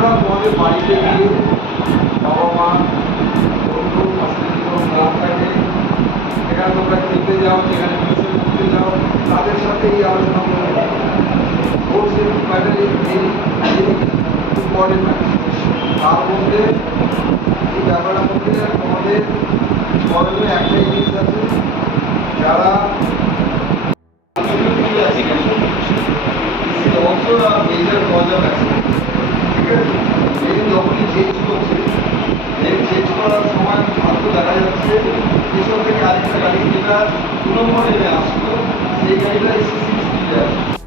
তোমরা তোমাদের বাড়িতে গিয়ে বাবা মা বন্ধু কোনো ক্লাব থাকে, সেখানে তোমরা খেলতে যাও, সেখানে টিউশন করতে যাও, তাদের সাথে এই আলোচনা ইম্পর্টেন্ট তার মধ্যে, এই ব্যাপারটার মধ্যে তোমাদের করণীয় একটাই জিনিস আছে, যারা This is also a. যখনই চেঞ্জ করছে। এই চেঞ্জ করার সময় ভাগ্য দেখা যাচ্ছে, পেছন থেকে আরেকটা গাড়ি যেটা দু নম্বরে আসতো, সেই গাড়িটা এসে সিক্সটিতে আসছে